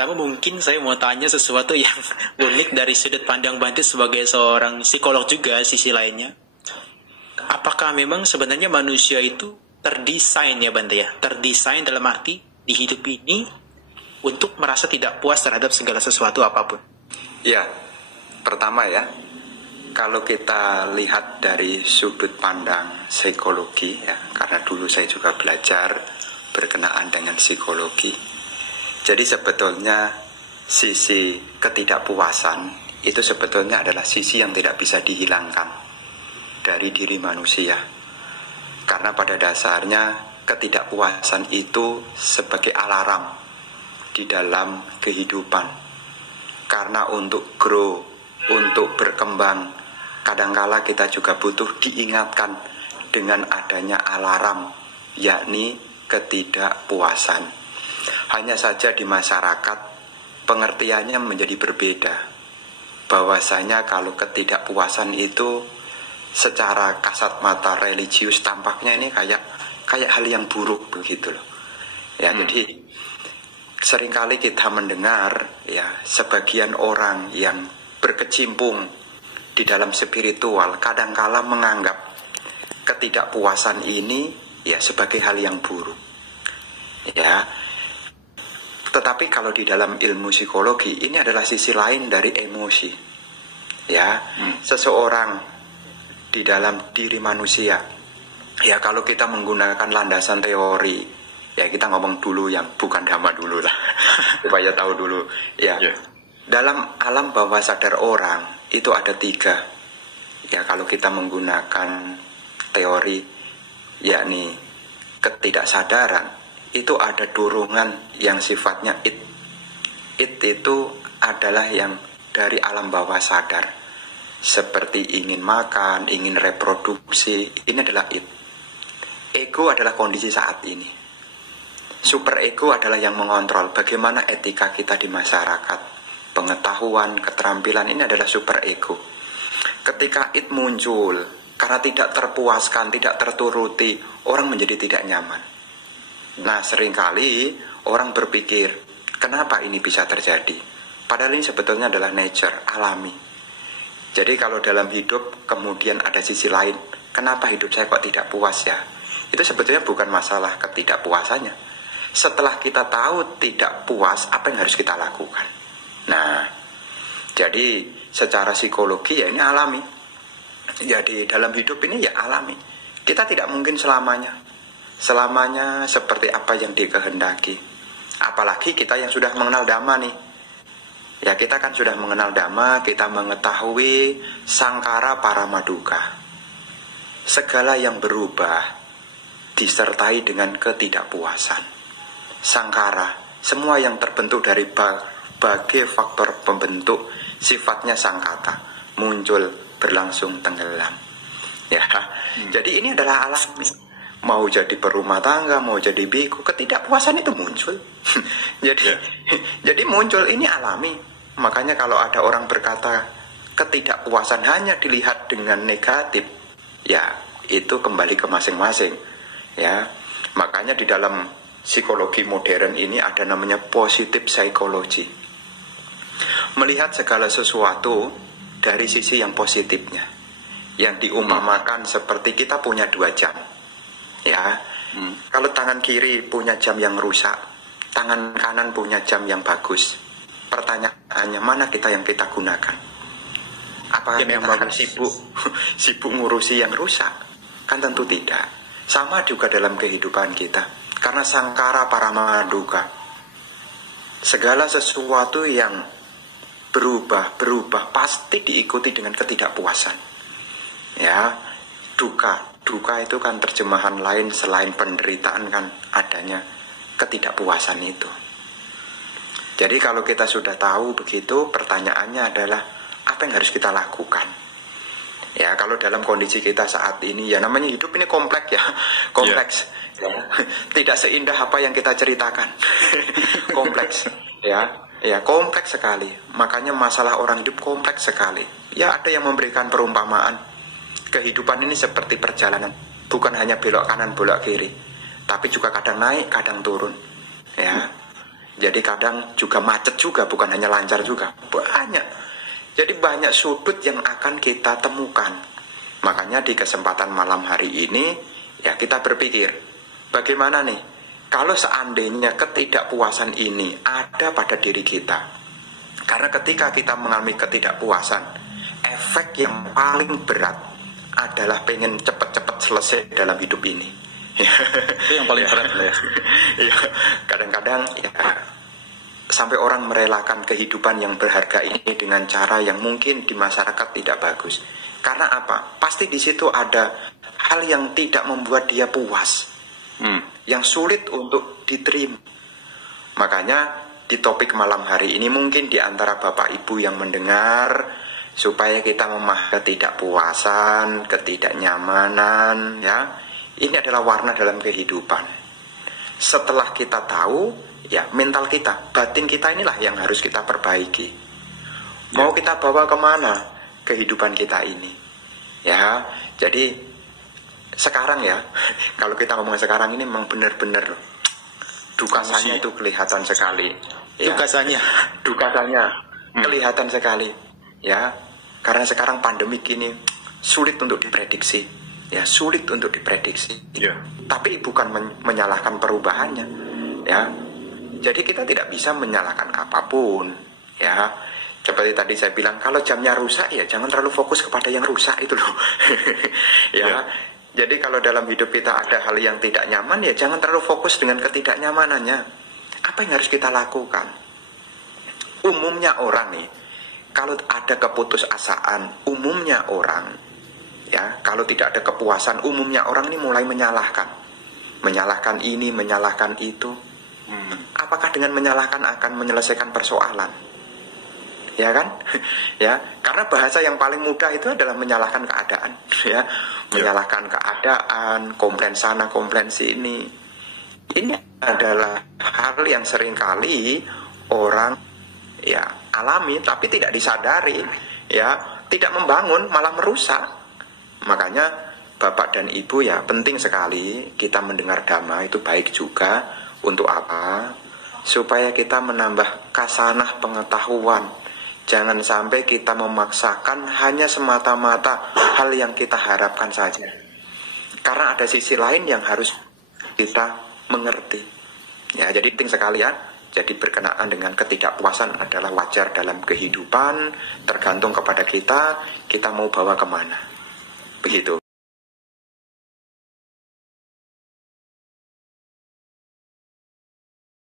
pertama mungkin saya mau tanya sesuatu yang unik dari sudut pandang Bante sebagai seorang psikolog juga, sisi lainnya. Apakah memang sebenarnya manusia itu terdesain ya Bante ya? Terdesain dalam arti di hidup ini untuk merasa tidak puas terhadap segala sesuatu apapun. Ya, pertama ya, kalau kita lihat dari sudut pandang psikologi ya, karena dulu saya juga belajar berkenaan dengan psikologi. Jadi sebetulnya sisi ketidakpuasan itu sebetulnya adalah sisi yang tidak bisa dihilangkan dari diri manusia. Karena pada dasarnya ketidakpuasan itu sebagai alarm di dalam kehidupan. Karena untuk grow, untuk berkembang, kadangkala kita juga butuh diingatkan dengan adanya alarm, yakni ketidakpuasan. Hanya saja di masyarakat pengertiannya menjadi berbeda. Bahwasanya kalau ketidakpuasan itu secara kasat mata religius tampaknya ini kayak hal yang buruk begitu loh. Ya, jadi seringkali kita mendengar ya sebagian orang yang berkecimpung di dalam spiritual kadangkala menganggap ketidakpuasan ini ya sebagai hal yang buruk. Ya. Tetapi kalau di dalam ilmu psikologi ini adalah sisi lain dari emosi. Ya, seseorang di dalam diri manusia. Ya, kalau kita menggunakan landasan teori, ya kita ngomong dulu yang bukan dhamma dulu lah. Supaya tahu dulu. Ya. Dalam alam bawah sadar orang itu ada 3. Ya, kalau kita menggunakan teori yakni ketidaksadaran, itu ada dorongan yang sifatnya it itu adalah yang dari alam bawah sadar, seperti ingin makan, ingin reproduksi. Ini adalah it. Ego adalah kondisi saat ini. Super ego adalah yang mengontrol bagaimana etika kita di masyarakat, pengetahuan, keterampilan. Ini adalah super ego. Ketika it muncul karena tidak terpuaskan, tidak terturuti, orang menjadi tidak nyaman. Nah, seringkali orang berpikir, kenapa ini bisa terjadi? Padahal ini sebetulnya adalah nature, alami. Jadi kalau dalam hidup kemudian ada sisi lain, kenapa hidup saya kok tidak puas ya? Itu sebetulnya bukan masalah ketidakpuasannya. Setelah kita tahu tidak puas, apa yang harus kita lakukan? Nah, jadi secara psikologi ya ini alami. Jadi dalam hidup ini ya alami. Kita tidak mungkin selamanya seperti apa yang dikehendaki. Apalagi kita yang sudah mengenal Dhamma nih. Ya, kita kan sudah mengenal Dhamma, kita mengetahui sangkara paramaduka. Segala yang berubah disertai dengan ketidakpuasan. Sangkara, semua yang terbentuk dari berbagai faktor pembentuk sifatnya sangkata, muncul, berlangsung, tenggelam. Ya, jadi ini adalah alami. Mau jadi berumah tangga, mau jadi biku, ketidakpuasan itu muncul. Jadi muncul, ini alami. Makanya kalau ada orang berkata ketidakpuasan hanya dilihat dengan negatif, ya itu kembali ke masing-masing. Ya, makanya di dalam psikologi modern ini ada namanya positive psychology. Melihat segala sesuatu dari sisi yang positifnya. Yang diumpamakan seperti kita punya 2 jam. Ya, kalau tangan kiri punya jam yang rusak, tangan kanan punya jam yang bagus. Pertanyaannya, mana yang kita gunakan? Apakah kita akan sibuk ngurusi yang rusak? Kan tentu tidak. Sama juga dalam kehidupan kita. Karena sangkara paramaduka, segala sesuatu yang berubah pasti diikuti dengan ketidakpuasan. Ya, duka itu kan terjemahan lain selain penderitaan kan adanya ketidakpuasan itu. Jadi kalau kita sudah tahu begitu, pertanyaannya adalah apa yang harus kita lakukan? Ya, kalau dalam kondisi kita saat ini, ya namanya hidup ini kompleks ya, kompleks. Ya. Tidak seindah apa yang kita ceritakan. Kompleks, ya kompleks sekali. Makanya masalah orang hidup kompleks sekali. Ya, ada yang memberikan perumpamaan. Kehidupan ini seperti perjalanan, bukan hanya belok kanan, belok kiri, tapi juga kadang naik, kadang turun. Ya, Jadi kadang juga macet juga, bukan hanya lancar juga. Banyak. Jadi banyak sudut yang akan kita temukan. Makanya di kesempatan malam hari ini, ya kita berpikir, bagaimana nih, kalau seandainya ketidakpuasan ini ada pada diri kita. Karena ketika kita mengalami ketidakpuasan, efek yang paling berat adalah pengen cepat-cepat selesai dalam hidup ini. Itu yang paling berat ya. Ya, kadang-kadang ya, sampai orang merelakan kehidupan yang berharga ini dengan cara yang mungkin di masyarakat tidak bagus. Karena apa? Pasti di situ ada hal yang tidak membuat dia puas, yang sulit untuk diterima. Makanya di topik malam hari ini mungkin di antara Bapak Ibu yang mendengar, supaya kita memahami ketidakpuasan, ketidaknyamanan, ya. Ini adalah warna dalam kehidupan. Setelah kita tahu, ya mental kita, batin kita inilah yang harus kita perbaiki. Mau kita bawa kemana kehidupan kita ini? Ya, jadi sekarang ya, kalau kita ngomong sekarang ini memang benar-benar dukasanya itu kelihatan sekali. Ya. Dukasanya kelihatan sekali. Ya, karena sekarang pandemik ini sulit untuk diprediksi. Ya, sulit untuk diprediksi. Tapi bukan menyalahkan perubahannya. Ya, jadi kita tidak bisa menyalahkan apapun. Ya, seperti tadi saya bilang, kalau jamnya rusak ya jangan terlalu fokus kepada yang rusak itu loh. Ya, jadi kalau dalam hidup kita ada hal yang tidak nyaman ya jangan terlalu fokus dengan ketidaknyamanannya. Apa yang harus kita lakukan? Umumnya orang nih, kalau ada keputusasaan, umumnya orang, ya, kalau tidak ada kepuasan, umumnya orang ini mulai menyalahkan ini, menyalahkan itu. Apakah dengan menyalahkan akan menyelesaikan persoalan? Ya kan? Ya, karena bahasa yang paling mudah itu adalah menyalahkan keadaan, ya, menyalahkan keadaan, komplain sana, komplain sini. Ini adalah hal yang seringkali orang ya alami tapi tidak disadari, ya, tidak membangun malah merusak. Makanya Bapak dan Ibu ya penting sekali kita mendengar dhamma itu baik juga. Untuk apa? Supaya kita menambah kasanah pengetahuan. Jangan sampai kita memaksakan hanya semata-mata hal yang kita harapkan saja. Karena ada sisi lain yang harus kita mengerti. Ya, jadi penting sekali ya. Jadi berkenaan dengan ketidakpuasan adalah wajar dalam kehidupan, tergantung kepada kita mau bawa kemana. Begitu.